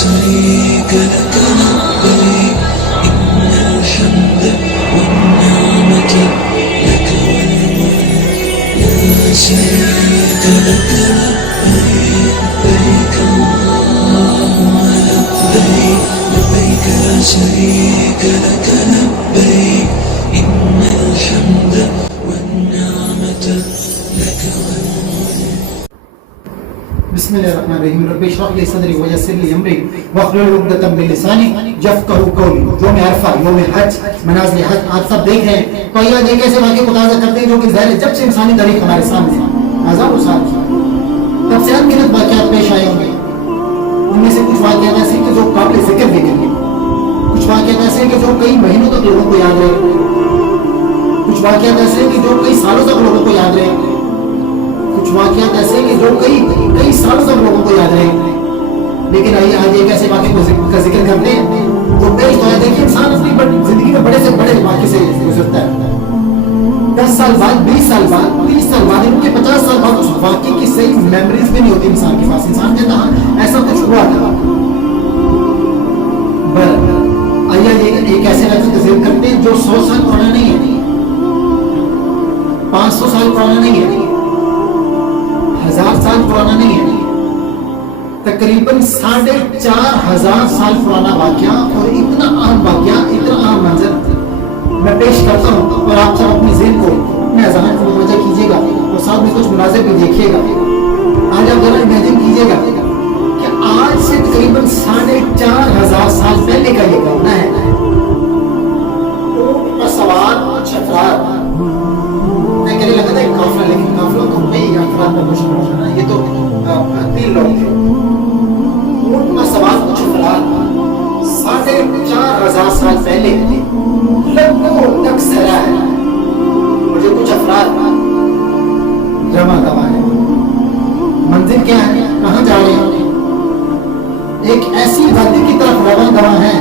شريك لك لبيك إن الحمد والنعمة لك والملك لا شريك لك لبيك لبيك اللهم لبيك لبيك لا شريك لك لبيك إن الحمد والنعمة لك والملك. بسم الله الرحمن الرحیم. رب اشرح لي صدری ویسر لي امری واحلل عقدۃ من لسانی یفقهوا قولی. یوم عرفہ، یوم حج، منازل حج آپ سب دیکھ رہے ہیں. تو یہ ایک ایسے واقعے کو تازہ کرتے ہیں جو کہ ظاہر ہے جب سے انسانی تاریخ ہمارے سامنے ہے، ہزاروں سال تب سے انگنت واقعات پیش آئے ہوں گے. ان میں سے کچھ واقعات ایسے ہیں کہ جو قابل ذکر بھی نہیں ہیں، کچھ واقعات ایسے ہیں کہ جو کئی مہینوں تک لوگوں کو یاد رہے، کچھ واقعات ایسے ہیں کہ جو کئی سالوں تک لوگوں کو یاد رہے، کچھ واقعات ایسے ہیں کہ جو کئی سالوں تک لوگوں کو یاد رہے. لیکن آئیے آج ایک ایسے واقعے کا ذکر کرتے ہیں جو پیش تو ہے. دیکھیے انسان اپنی زندگی میں بڑے سے بڑے واقعے سے گزرتا ہے. 10 سال بعد، 20 سال بعد، 30 سال بعد، ان کے 50 سال بعد اس واقعے کی صحیح میموریز بھی نہیں ہوتی انسان کے پاس. انسان کہتا ہاں ایسا کچھ ہوا تھا. آئیے ایک ایسے واقعے کا ذکر کرتے ہیں جو 100 سال پرانا نہیں ہے، 500 سال پرانا نہیں ہے، 1000 سال پرانا نہیں ہے، تقریباً 4500 سال پرانا واقعہ. اور اتنا اہم واقعہ، اتنا اہم منظر میں پیش کرتا ہوں اور آپ سب اپنے ذہن کو، اپنے اذہان کو متوجہ کیجیے گا اور ساتھ میں کچھ مناظر بھی دیکھیے گا. آج آپ ذرا امیجن کیجیے گا کہ آج سے تقریباً 4500 سال پہلے کا یہ کرنا ہے. اونٹ پر سوار کچھ افراد، میں کہنے لگا تھا ایک قافلہ، لیکن قافلہ تو کئی افراد کا مشکل ہونا ہے. یہ تو 3 لوگ تھے. اونٹ پر سوار کچھ افراد 4500 سال پہلے لوگوں تک سرا ہے. مجھے کچھ افراد رواں دوا ہے. منزل کیا ہے؟ کہاں جا رہے ہیں؟ ایک ایسی وادی کی طرف رواں دوا ہے،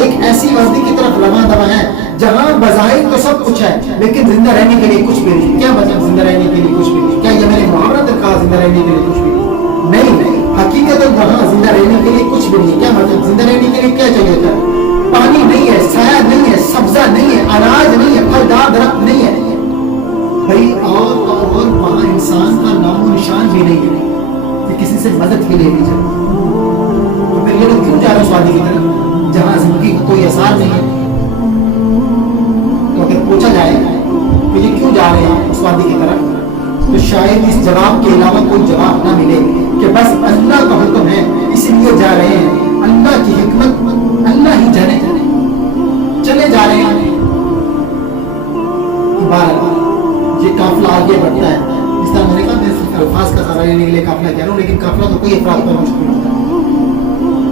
ایک ایسی وادی کی طرف رواں دوا ہے جہاں بظاہر تو سب کچھ ہے لیکن زندہ رہنے کے لیے کچھ بھی نہیں. کیا مطلب زندہ رہنے کے لیے کچھ بھی نہیں؟ کیا یہ میں نے محاورہ تک کہا زندہ رہنے کے لیے کچھ بھی نہیں؟ نہیں، حقیقت وہاں زندہ رہنے کے لیے کچھ بھی نہیں. کیا مطلب زندہ رہنے کے لیے کیا چاہیے تھا؟ پانی نہیں ہے، سایہ نہیں ہے، سبزہ نہیں ہے، اناج نہیں ہے، پھلدار درخت نہیں ہے بھائی. اور وہاں انسان کا نام و نشان بھی نہیں ہے کہ کسی سے مدد بھی لینی چاہیے. تو پھر یہ لوگ کیوں جا رہے ہیں اس وادی کی طرف جہاں زندگی کو کوئی اثار نہیں ہے؟ تو اگر پوچھا جائے کہ یہ کیوں جا رہے ہیں اس وادی کی طرف، تو شاید اس جواب کے علاوہ کوئی جواب نہ ملے کہ بس اللہ کا حکم ہے اس لیے جا رہے ہیں. اللہ کی حکمت اللہ ہی جانے، چلے جا رہے ہیں. یہ قافلہ آگے بڑھتا ہے. اس طرح میں نے کہا میں صرف الفاظ کا سہارا لینے کے لیے قافلہ کہہ رہا ہوں، لیکن قافلہ تو کوئی افراد پر مشکل ہوتا ہے.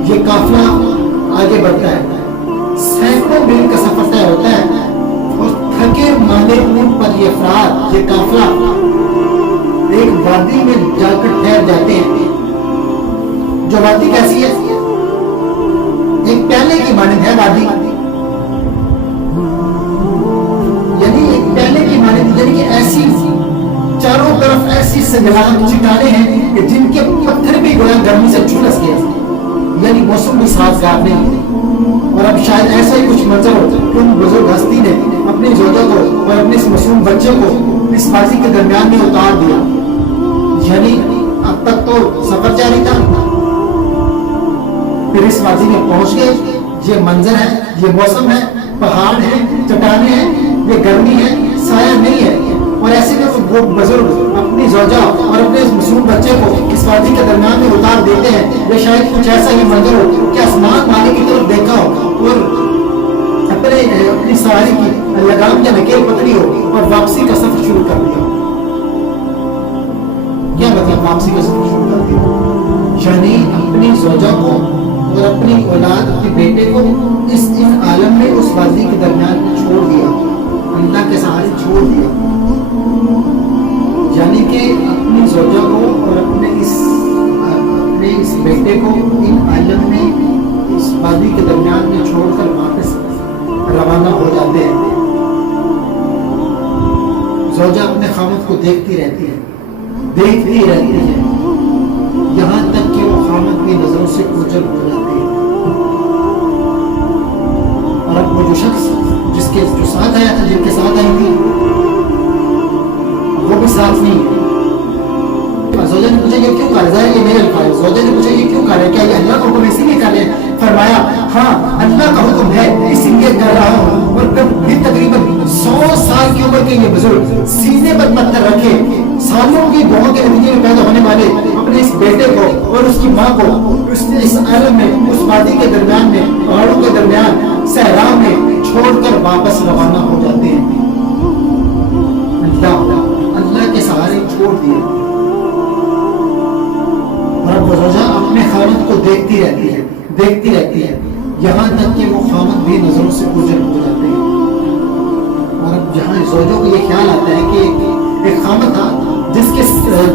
یہ قافلہ آگے بڑھتا ہے، سینکڑوں میل کا سفر طے ہوتا ہے اور تھکے ماندے اونٹ پر یہ افراد، یہ قافلہ ایک وادی میں جا کر ٹھہر جاتے ہیں. جو وادی کیسی ہے؟ ایک پیالے کی مانند ہے وادی، یعنی ایک پیالے کی مانند، یعنی کہ ایسی چاروں طرف ایسی سنگلاں چٹانیں ہیں کہ جن کے پتھر بھی گویا گرمی سے جھلس گئے، یعنی موسم بھی سازگار نہیں ہے. اور اب شاید ایسا ہی کچھ منظر ہو کہ ان بزرگ ہستی نے اپنی زوجہ کو اور اپنے اس معصوم بچے کو اس بازی کے درمیان میں اتار دیا. یعنی اب تک تو سفر جاری تھا، پھر اس وادی میں پہنچ گئے. یہ منظر ہے، یہ موسم ہے، پہاڑ ہے، چٹانیں ہیں، یہ گرمی ہے، سایہ نہیں ہے. اور ایسے میں وہ بزرگ اپنی زوجہ اور اپنے اس معصوم بچے کو اس وادی کے درمیان میں اتار دیتے ہیں. یہ شاید کچھ ایسا ہی منظر ہو کہ آسمان والے کی طرف دیکھا ہو اور اپنی سواری کی لگام یا نکیل پکڑی ہو اور واپسی کا سفر شروع کر دیا. کیا مطلب واپسی کا سفر شروع کر دیا؟ یعنی اپنی زوجہ کو اور اپنی اولاد کے بیٹے کو ان عالم میں اس وادی کے درمیان چھوڑ دیا، اللہ کے سہارے چھوڑ دیا. یعنی کہ اپنی زوجہ کو اور اپنے اس بیٹے کو ان عالم میں اس وادی کے درمیان میں چھوڑ کر واپس روانہ ہو جاتے ہیں. زوجہ اپنے خاوند کو دیکھتی رہتی ہے یہاں تک کہ وہ خاوند کی نظروں سے اوجھل ہو جاتی ہے. یہ کیوں کر رہے ہیں؟ یہ میرے الفاظ، زوجہ نے پوچھا یہ کیوں کر رہے ہیں؟ کیا یہ اللہ کا حکم اسی لیے کر رہے ہیں؟ فرمایا ہاں اللہ کا حکم ہے اسی لیے کر رہا ہوں. اور بھی تقریباً 100 سال کی عمر کے یہ بزرگ سینے پر پتھر رکھے سالوں کی دعاؤں کے نتیجے میں پیدا ہونے والے اپنے اس بیٹے کو اور اس کی ماں کو اس عالم میں، اس وادی کے درمیان میں، پہاڑوں کے درمیان، صحرا میں چھوڑ کر واپس روانہ ہو جاتے ہیں. اللہ کے سہارے چھوڑ دیے. اور وہ روزہ اپنے خاوند کو دیکھتی رہتی ہے یہاں تک کہ وہ خاوند بھی نظروں سے اوجھل ہو جاتے ہیں. اور اب جہاں زوجوں کو یہ خیال آتا ہے کہ ایک خاوند تھا جس کے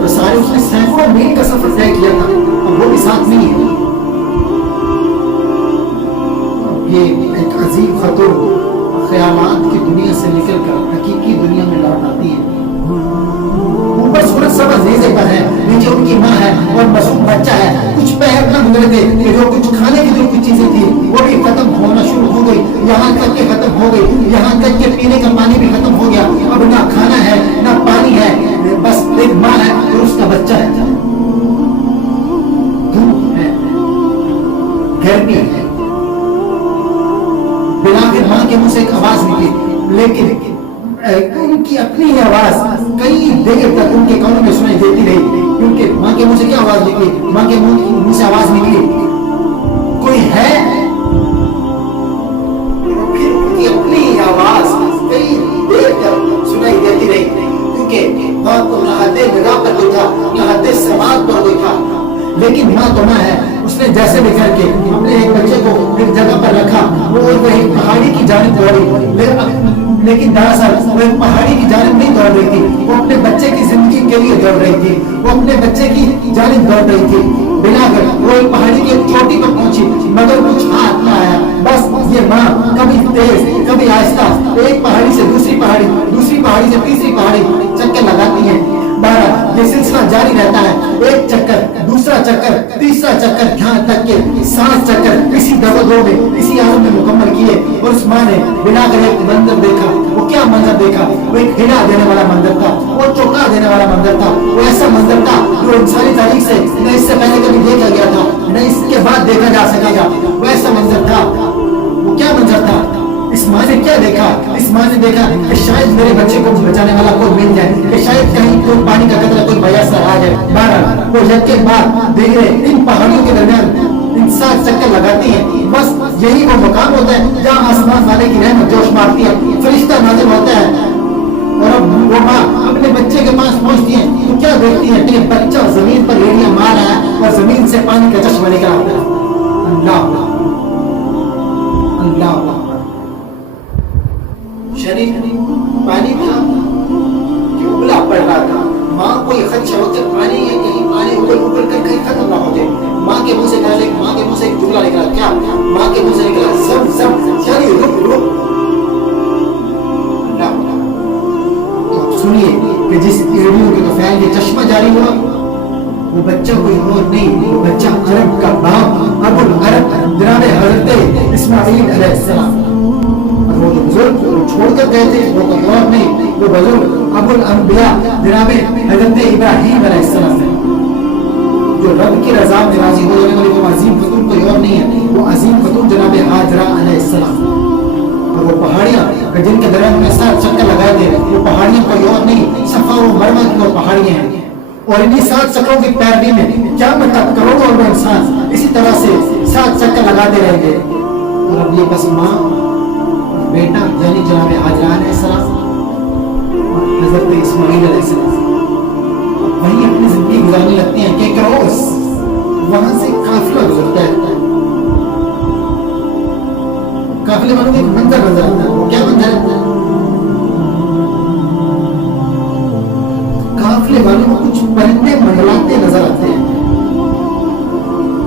سارے اس نے سینکڑوں میل کا سفر طے کیا تھا، اب وہ بھی ساتھ نہیں ہے. یہ ایک عظیم خطر خیالات کی دنیا سے نکل کر حقیقی دنیا میں لوٹ آتی ہے. اوپر سورج سبز نیزے پر ہے، نیچے ان کی ماں ہے اور معصوم بچہ ہے. کچھ پہر نہ گزرے تھے کہ جو کچھ کھانے کی جو کچھ چیزیں تھی وہ بھی ختم ہونا شروع ہو گئی، یہاں تک کہ ختم ہو گئی، یہاں تک کہ پینے کا پانی بھی ختم ہو گیا. اب نہ کھانا ہے نہ پانی ہے، بس ایک ماں ہے اور اس کا بچہ ہے. دھوپ ہے، گرمی ہے. بلا کے ماں کے منہ سے ایک آواز نکلی، لیکن ان کی اپنی ہی آواز کئی دیر تک ان کے کانوں میں سنائی دیتی رہی. کیونکہ ماں کے منہ سے کیا آواز نکلی؟ ماں کے منہ سے آواز نکلی کوئی ہے. پھر ان کی اپنی ہی آواز کئی دیر تک سنائی دیتی رہی. کیونکہ ماں کو نہ حد نگاہ پر کوئی تھا نہ حد سماعت پر کوئی تھا. لیکن ماں تو ماں ہے، اس نے جیسے بھی کر کے اپنے ایک بچے کو ایک جگہ پر رکھا. وہ ایک پہاڑی کی جانب دوڑی، لیکن دراصل وہ ایک پہاڑی کی جانب نہیں دوڑ رہی تھی، وہ اپنے بچے کی زندگی کے لیے دوڑ رہی تھی، وہ اپنے بچے کی جانب دوڑ رہی تھی. بنا کر وہ ایک پہاڑی کی ایک چوٹی پر پہنچی، مگر کچھ ہاتھ نہ آیا. بس یہ ماں کبھی تیز کبھی آہستہ ایک پہاڑی سے دوسری پہاڑی، دوسری پہاڑی سے تیسری پہاڑی چکر لگاتی ہیں. بہرحال یہ سلسلہ جاری رہتا ہے، ایک چکر، دوسرا چکر، تیسرا چکر، یہاں تک کہ 7 چکر اسی دو میں اسی عالم میں مکمل کیے. اور اس ماں نے بنا کر ایک منظر دیکھا. وہ کیا منظر دیکھا؟ وہ ایک ہلا دینے والا منظر تھا، وہ چوکا دینے والا منظر تھا. وہ ایسا منظر تھا جو انسانی تاریخ سے نہ اس سے پہلے کبھی دیکھا گیا تھا نہ اس کے بعد دیکھا جا سکے گا. وہ ایسا منظر تھا. وہ کیا منظر تھا؟ اس ماں نے کیا دیکھا؟ اس ماں نے دیکھا کہ شاید میرے بچے کو بچانے والا کوئی مل جائے، کہ شاید کہیں کوئی پانی کا قطرہ کوئی میسر آ جائے. بہرحال وہ یک کے بعد دیکھ رہے ان پہاڑیوں کے درمیان ان 7 چکر لگاتی ہیں. بس یہی وہ مقام ہوتا ہے جہاں آسمان والے کی رحمت جوش مارتی ہے، فرشتہ نازل ہوتا ہے. اور اب وہ ماں اپنے بچے کے پاس پہنچتی ہے تو کیا دیکھتی ہے کہ بچہ زمین پر ایڑیاں مار رہا ہے اور زمین سے پانی کا چشمہ نکل آتا ہے. اللہ اللہ شریف پانی تھا کہ ابلا پڑ رہا تھا. ماں کو یہ خدشہ وقت پانی ہے کہیں پانی ابل کر کہیں ختم نہ ہو جائے. ماں کے منہ سے ماں کے منہ سے ایک جملہ نکلا. کیا؟ ماں کے منہ سے نکلا زم زم، یعنی رک رک. سنیے کہ جس ایڑیوں کے طفیل یہ چشمہ جاری ہوا وہ بچہ کوئی اور نہیں، وہ بچہ عرب کا باپ ابو العرب جناب حضرت اسماعیل علیہ السلام. وہ جو بزرگ چھوڑ کر گئے تھے وہ کوئی اور نہیں، وہ بزرگ ابو الانبیاء جناب حضرت ابراہیم علیہ السلام ہے. جو رب کی رضا میں راضی ہو جانے والی وہ عظیم خاتون کوئی اور نہیں ہے، وہ عظیم خاتون جناب ہاجرہ علیہ السلام. اور وہ پہاڑیاں جن کے درمیان میں 7 چکر لگائے تھے وہ پہاڑیاں کوئی اور نہیں، صفا و مروہ کی وہ پہاڑیاں ہیں. اور انہی 7 چکروں کی پیروی میں کیا مطلب کروڑوں اور انسان اسی طرح سے 7 چکر لگاتے رہیں گے. اور اب یہ بس ماں بیٹا یعنی جناب ہاجرہ علیہ السلام اور حضرت اسماعیل علیہ السلام وہیں اپنی زندگی گزارنے لگتے ہیں کہ کروس وہاں سے قافلہ گزرتا ہے. قافلے والوں کو ایک منظر نظر آتا ہے. وہ کیا منظر ہے؟ قافلے والوں کو کچھ پرندے منڈلاتے نظر آتے ہیں.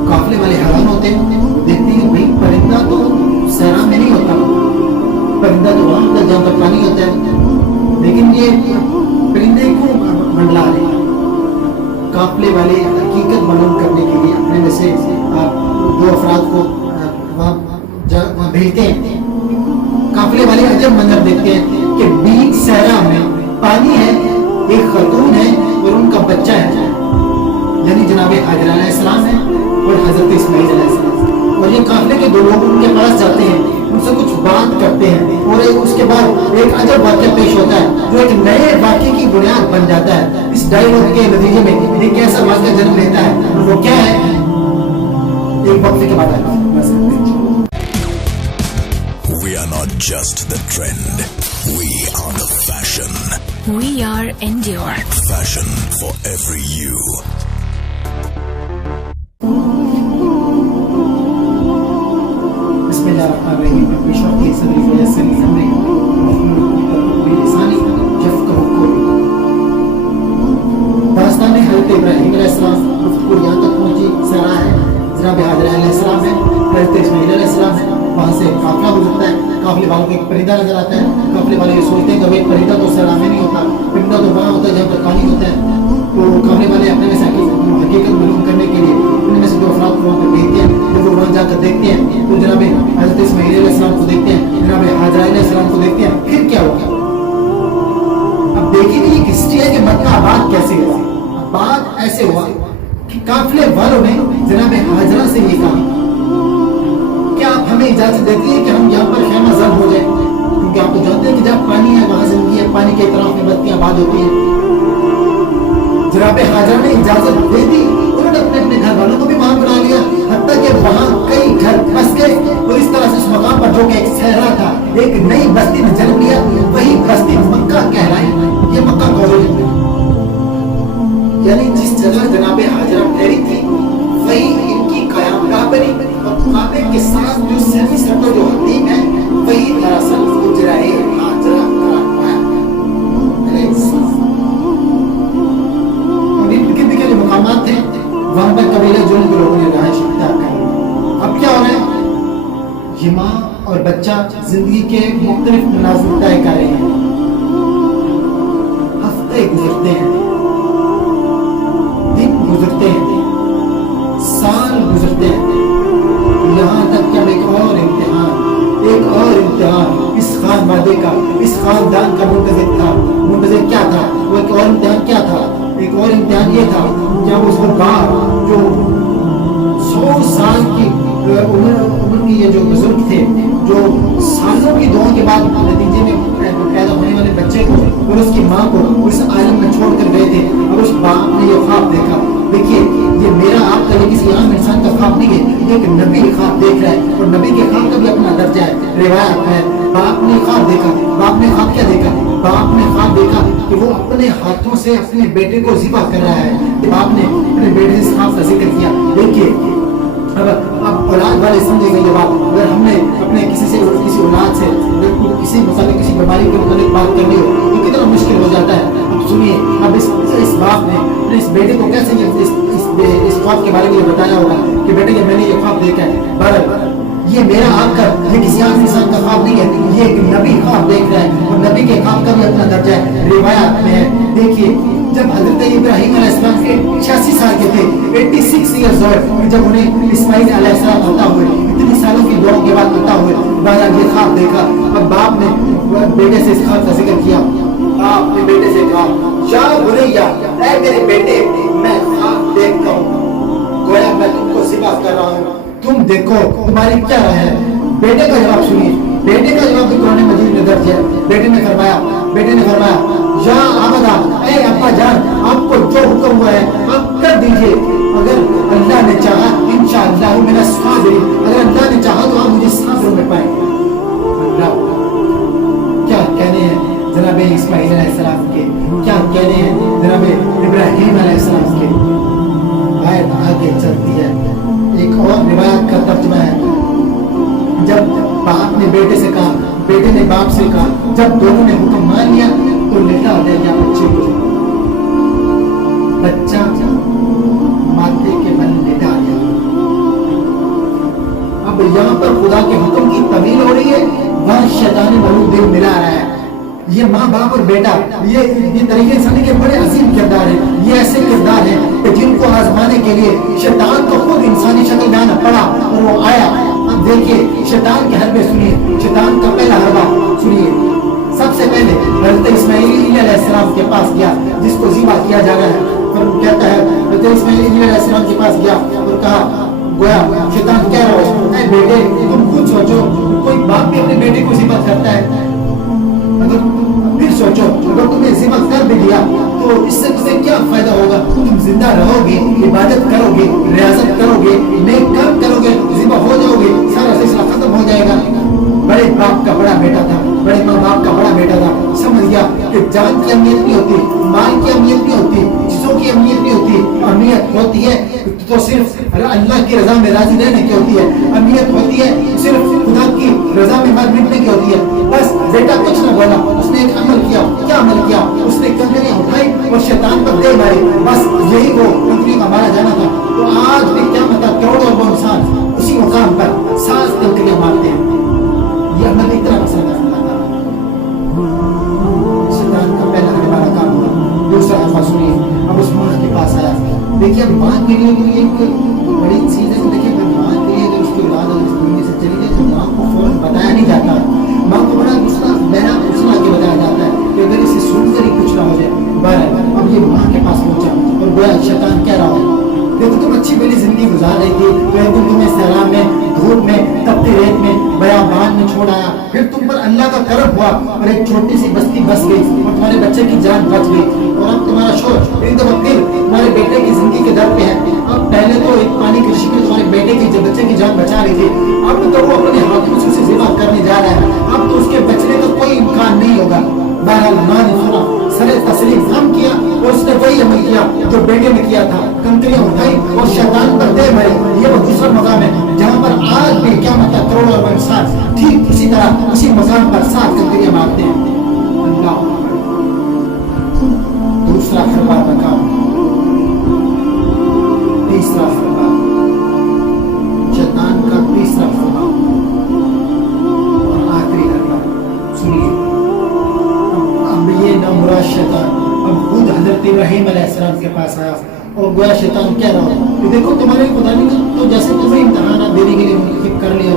قافلے والے حیران ہوتے ہیں، دیکھتے ہیں بھائی پرندہ تو صحرا میں نہیں ہوتا، پرندہ تو وہاں ہوتا ہے جہاں پر پانی ہوتا ہے، لیکن یہ پرندے کو منڈلا رہے ہیں. قافلے والے حقیقت معلوم کرنے کے لیے اپنے میں سے 2 افراد کو وہاں بھیجتے ہیں. قافلے والے عجب منظر دیکھتے ہیں کہ بیچ صحرا میں پانی ہے، ایک خاتون ہے اور ان کا بچہ ہے. یعنی जनाब हाजर अलैहिस्सलाम है और हजरत इस्माइल अलैहिस्सलाम। और ये काफिले के दो लोग उनके पास जाते हैं, उनसे कुछ बात करते हैं और उसके बाद एक अजब वाक़या पेश होता है जो एक नए वाक़ये की बुनियाद बन जाता है। इस डायलॉग के नतीजे में एक ऐसा वाक़या जन्म लेता है, और वो क्या है एक वक्फे के बाद आएगा। We are not just the trend, we are the fashion. We are Endure. Fashion for every you. बिस्मिल्लाहिर्रहमानिर्रहीम। बेशक सदरी वयस्सिर ली अमरी वहलुल बिलिसानी यफ्क़हू क़ौली। दास्तान हज़रत इब्राहीम अलैहिस्सलाम गुफ्तगू यहाँ तक पहुँची, सरा है, जनाब हाजर अलैहिस्सलाम है, हज़रत इस्माइल अलैहिस्सलाम है, वहाँ से काफिला गुजरता है, काफिले वालों को एक परिंदा नजर आता है। काफिले वाले ये सोचते हैं कि भाई परिंदा तो सरा में नहीं होता, परिंदा तो वहाँ होता है जहाँ पर पानी होता है। तो काफिले वाले अपने में से हकीकत मालूम करने के लिए उनमें से दो अफराद को वहाँ पर भेजते हैं। जब वो वहाँ जाकर देखते हैं तो जनाब हज़रत इस्माइल अलैहिस्सलाम को देखते हैं, जनाब हाजरा अलैहिस्सलाम को देखते हैं। फिर क्या होगा अब देखिए कि ये हिस्ट्री है कि मक्का आबाद कैसे हुआ। बात ऐसे हुआ कि काफिले वालों ने जनाब हाजरा से ये कहा, क्या आप हमें इजाजत देती है कि हम यहाँ पर खेमा जर हो जाए, क्योंकि आप तो जानते हैं कि जब पानी है वहां जिंदगी है, पानी के तरफ में बत्तियां आबाद होती हैं। जनाब हाजरा ने इजाजत दे दी, उन्होंने अपने अपने घर वालों को भी वहां बुला लिया, हत्ता कि वहां कई घर बस गए। और इस तरह से उस मकाम पर जो कि एक सहरा था, एक नई बस्ती ने जन्म लिया, वही बस्ती मक्का कहलाई। ये मक्का कॉलोनी, यानी जिस जगह जनाब हाजरा ठहरी थी वही इनकी क़यामगाह बनी। और काबे के साथ जो सेमी सर्कल जो हदीम है वही दरअसल हुजरा-ए हाजरा कहलाता है। और इन गिरद के जो मकामात थे वहाँ पर कबीले जुल्म के लोगों ने रहायश इख्तियार की। अब क्या हो रहा है, ये माँ और बच्चा जिंदगी के मुख्तलिफ मनाज़िर तय कर रहे हैं। हफ्ते गुजरते हैं, दिन गुजरते हैं, साल गुजरते हैं, यहाँ तक कि एक और इम्तिहान इस खानवादे का, इस खानदान का मुंतज़िर था। मुंतज़िर क्या था? वो एक और इम्तिहान क्या था? एक और इम्तिहान ये था जब उस बाप जो 100 साल की उम्र की ये जो बुजुर्ग थे, जो सालों की दुआ के बाद नतीजे में पैदा होने वाले बच्चे को और उसकी माँ को उस आलम में छोड़ कर गए थे। और उस बाप ने ये ख्वाब देखा। देखिए, ये मेरा आपका, ये किसी आम इंसान का ख्वाब नहीं है, ये एक नबी ख्वाब देख रहा है। और नबी के ख्वाब का भी अपना दर्जा है, रिवायत है। बाप ने ख्वाब देखा। बाप ने ख्वाब क्या देखा? बाप ने ख्वाब देखा कि वो अपने हाथों से अपने बेटे को ज़िबा कर रहा है। बाप ने अपने बेटे से इस ख्वाब का जिक्र किया। देखिए, अब औलाद वाले समझेंगे ये बात। अगर हमने अपने किसी औलाद से किसी मुताबिक किसी बीमारी के मुताबिक बात करनी हो तो कितना मुश्किल हो जाता है। अब सुनिए, अब इस बाप ने अपने इस बेटे को कैसे इस ख्वाब के बारे में बताया होगा कि बेटे ये मैंने ये ख्वाब देखा है। बहरहाल ये मेरा आपका, ये किसी आम इंसान का ख्वाब नहीं है, ये एक नबी ख्वाब देख रहा है। और नबी के ख्वाब का भी अपना दर्जा है, रिवायत में है। देखिए, जब हजरत इब्राहीम अलैहिस्सलाम के 86 साल के थे, 86 ईयर्स ओल्ड, जब उन्हें इस्माइल अलैहिस्सलाम अता हुए, इतनी सालों की दुआ के बाद अता हुए, बहरहाल ये ख्वाब देखा। अब बाप ने बेटे से इस ख्वाब का जिक्र किया। बाप ने बेटे से कहा, या बुनैया, ऐ मेरे बेटे, मैं ख्वाब देखता हूँ, गोया मैं तुमको ज़िबा कर रहा हूँ, तुम देखो तुम्हारी क्या राय है। बेटे का जवाब सुनिए। बेटे का जवाब कुरान मजीद में दर्ज है। बेटे ने फरमाया, या आबदा, ऐ अब्बा जान, आपको जो हुक्म हुआ है आप कर दीजिए। अगर अल्लाह ने चाहा इंशाअल्लाह मेरा साबिर, अगर अल्लाह ने चाहा तो आप मुझे साबिर में पाएंगे। अल्लाह क्या कहने हैं जनाब इस्माइल अलैहिस्सलाम के, क्या कहने हैं जनाब इब्राहीम अलैहिस्सलाम के। आयत आगे चलती है। एक और रिवायत का तर्जुमा है, जब बाप ने बेटे से कहा, बेटे ने बाप से कहा, जब दोनों ने हुक्म मान लिया तो लेटा दे गया बच्चे को। बच्चा माथे के बल लेटा गया। अब यहाँ पर खुदा के हुक्म की तमील हो रही है, वहाँ शैतान मरूद दिल मिला रहा है। ये माँ बाप और बेटा, ये तरीके इंसानी के बड़े अजीम किरदार हैं। ये ऐसे किरदार हैं कि जिनको आजमाने के लिए शैतान को खुद इंसानी शक्ल में आना पड़ा और वो आया। अब देखिए शैतान के हरबे सुनिए, शैतान का पहला हरबा सुनिए। सबसे पहले हज़रत इस्माइल अलैहिस्सलाम के पास गया, जिसको ज़िबा किया जा रहा है। और कहता है तो इस्माइल अलैहिस्सलाम के पास गया और कहा, गोया शैतान कह रहा है, बेटे तुम खुद सोचो, कोई बाप भी अपने बेटे को ज़िबा करता है? अगर फिर सोचो, अगर तुम्हें ज़िबा कर भी दिया तो इससे तुम्हें क्या फायदा होगा? तुम जिंदा रहोगे, इबादत करोगे, रियाजत करोगे, नेक काम करोगे, ज़िबा हो जाओगे, सारा सिलसिला खत्म हो जाएगा। बड़े बाप का बड़ा बेटा था, बड़े माँ बाप का बड़ा बेटा था, समझ गया कि जान की अहमियत नहीं होती, माल की अहमियत नहीं होती, चीजों की अहमियत नहीं होती, अहमियत होती है तो सिर्फ अल्लाह की रजा में राजी रहने की होती है, अहमियत होती है सिर्फ खुदा की रजा में मर मिटने की होती है। बस बेटा कुछ न बोला, उसने एक अमल किया, क्या अमल किया? उसने कंकरियां उठाई और शैतान पर दे मारी, बस यही वो कंकरी का मारा जाना था। तो आज भी क्या मतलब करोड़ों वो इंसान उसी मुकाम पर 7 कंकरियां मारते हैं। ये अमल इतना पसंद है शैतान का पहला हमारा काम हुआ। दूसरा अल्फा सुनिए, अब उस माँ के पास आया। देखिए अब माँ के लिए तो ये एक बड़ी चीज़ है। देखिए माँ के लिए जब उसकी औलाद इस दुनिया से चली गई तो माँ को फौरन बताया नहीं जाता, माँ को बड़ा गुस्सा बहरा गुस्सा के बताया जाता है कि अगर इसे सुनकर ही कुछ ना हो जाए। बहरहाल अब ये माँ के पास पहुंचा और गोया शैतान कह रहा है, देखो तुम अच्छी बड़ी जिंदगी गुजार रही थी, फिर तुम्हें सैलाब में, धूप में, तपती रेत में, बयाबान में छोड़ आया, फिर तुम पर अल्लाह का करम हुआ और एक छोटी सी बस्ती बस गई और तुम्हारे बच्चे की जान बच गई। और अब तुम्हारा शोर एक दफा फिर तुम्हारे बेटे की जिंदगी के दर पे है। अब पहले तो एक पानी की ऋषि में तुम्हारे बेटे की बच्चे की जान बचा रही थी, अब तो वो अपने हाथों से उसे ज़िबा करने जा रहा है। अब तो उसके बचने का कोई इम्कान नहीं होगा। बहरहाल माँ ने सुना, सरे तस्लीम हम किया और उसने वही अमल किया जो बेटे ने किया था, कंकरियां उठाई और शैतान पर दे मारी। ये वो दूसरा मकाम है जहाँ पर आज भी क्या मतलब करोड़ों और इंसान ठीक उसी तरह उसी मकाम पर 7 कंकरियां मारते हैं। अल्लाह दूसरा फरमान मकाम, तीसरा फरमान, शैतान का तीसरा फरमान और आखिरी फरमान सुनिए। अब ये ना मुराद शैतान अब खुद हजरत इब्राहिम अलैहिस्सलाम के पास आया और गोया शैतान कह रहा है कि देखो तुम्हारे खुदा ने तो जैसे तुम्हें इम्तहान देने के लिए मुंतखब कर लिया,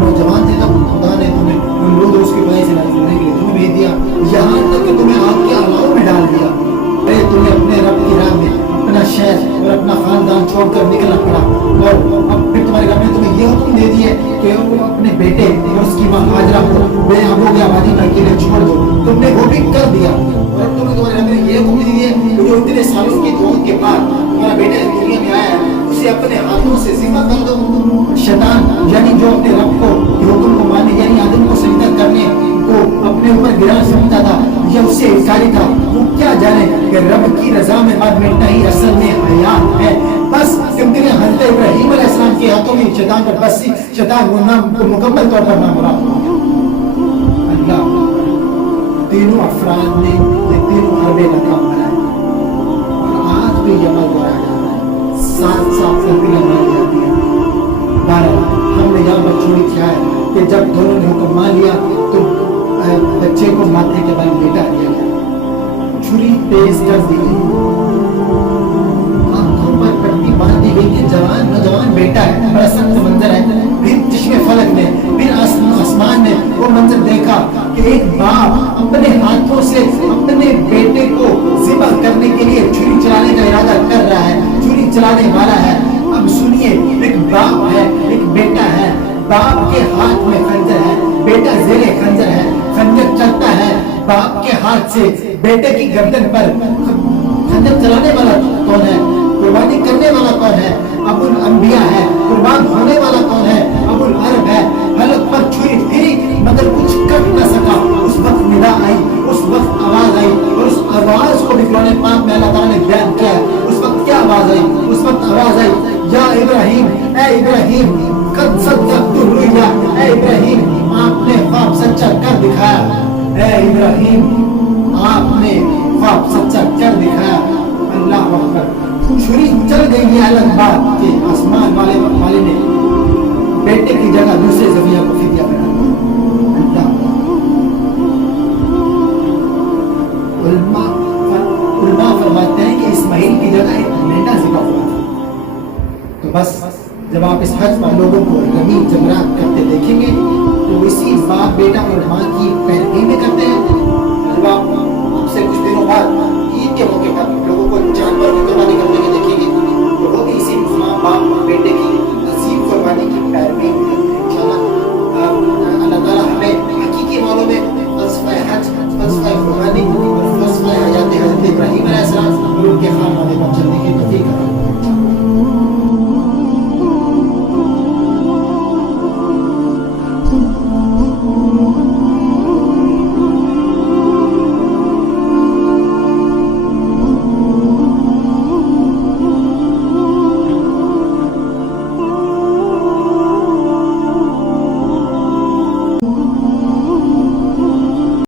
नौजवान थे ना, खुदा ने तुम्हें नमरूद और उसकी वजह से नाज़िल करने के लिए तुम्हें भेज दिया, यहाँ तक कि तुम्हें आग के अलाव में डाल दिया। अरे तुम्हें अपने रब की राह में अपना शहर और अपना खानदान छोड़कर निकलना पड़ा और अब फिर तुम्हारे रब ने तुम्हें ये हुक्म दे दिया कि वो अपने बेटे और उसकी माँ हाजरा को बेआबो के आबादी में अकेले छोड़ दो। तुमने वो भी कर दिया और अब तुम्हें तुम्हारे रब ने ये हुक्म दे दिया कि जो इतने सालों की दुआ के बाद तुम्हारा बेटा दुनिया में आया है उसे अपने हाथों से ज़िबा कर दो। शैतान यानी जो अपने रब को हुक्म को माने यानी आदम को सजदा करने को अपने ऊपर गिरा समझता था, यह उससे इंकारी था। वो क्या जाने कि रब की रजा में मर मिटना ही असल में हयात है। बस क्योंकि हज़रत इब्राहीम अलैहिस्सलाम के हाथों में शैतान पर बस शैतान वो नाम मुकम्मल तौर पर नामुराद हो। अल्लाह तीनों अफराद ने ये तीनों हरबे नाकाम बनाए और आज भी ये अमल दोहराया जाता है। 7 कंकरियां मारी जाती हैं। हमने यहाँ पर छोड़ी क्या है कि जब दोनों ने हुक्म मान लिया तो बच्चे को माथे के बल लेटा दिया गया, छुरी तेज कर दी गई, आंखों पर पट्टी बांध दी गई कि जवान नौजवान बेटा है। बड़ा सख्त मंजर है। फिर चश्मे फलक ने फिर आसमान ने वो मंजर देखा कि एक बाप अपने हाथों से अपने बेटे को ज़िबा करने के लिए छुरी चलाने का इरादा कर रहा है, छुरी चलाने वाला है। अब सुनिए, एक बाप है, एक बेटा है, बाप के हाथ में खंजर है, बेटा ज़ेरे खंजर है, खंजर चलता है बाप के हाथ से बेटे की गर्दन पर। खंजर चलाने वाला कौन है? कुर्बानी करने वाला कौन है? अबुल अंबिया है। कुर्बान होने वाला कौन है? अबुल अरब है। हलक पर छुरी फिरी मगर कुछ कर न सका। उस वक्त निदा आई, उस वक्त आवाज आई और उस आवाज को भी कुरान पाक में अल्लाह ताला ने बयान किया। उस वक्त क्या आवाज आई? उस वक्त आवाज आई, या इब्राहिम, ए इब्राहिम, कद सद्दक़्तु रुया, ए इब्राहिम आपने ख्वाब सच्चा कर दिखाया। ए इब्राहिम आपने ख्वाब सच्चा कर दिखाया। अल्लाह अकबर। छुरी चल गई है अलग बात के आसमान वाले ने बेटे की जगह दूसरे ज़बिया को फिदिया बना दिया। उलमा फरमाते हैं कि इस्माइल की जगह एक मेंढा ज़िबा हुआ था। तो बस जब आप इस हज पर लोगों को रमी जमरात करते देखेंगे तो इसी बाप बेटा और माँ की पैरवी में करते हैं। जब आप से कुछ दिनों बाद ईद के मौके पर लोगों को نمبر کی قربانی کرتے